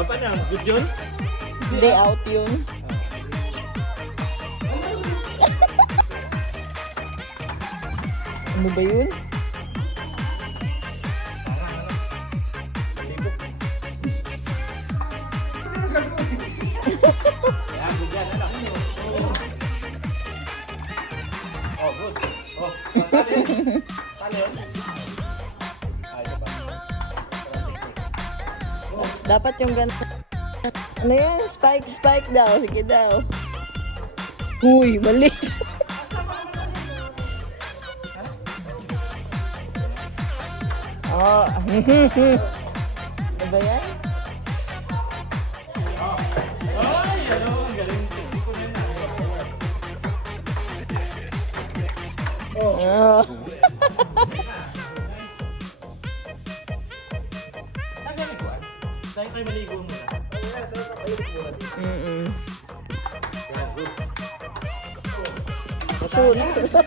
Apa na? Good yun? Day out yun. Ano ba yun? Yan, good yan. Ano? Oh, good. Oh, paano yun? Paano yun? Ah, ito pa. Dapat yung ganun. Ano yan? Spike daw. Sige daw. Uy, mali. Oh. Ano ba yan? Ay, ano? Ang galing. Hindi ko na yun. Oh. Tagaliguan? Tayo kayo maligo muna. Mm-mm. Yan, good. Masunod.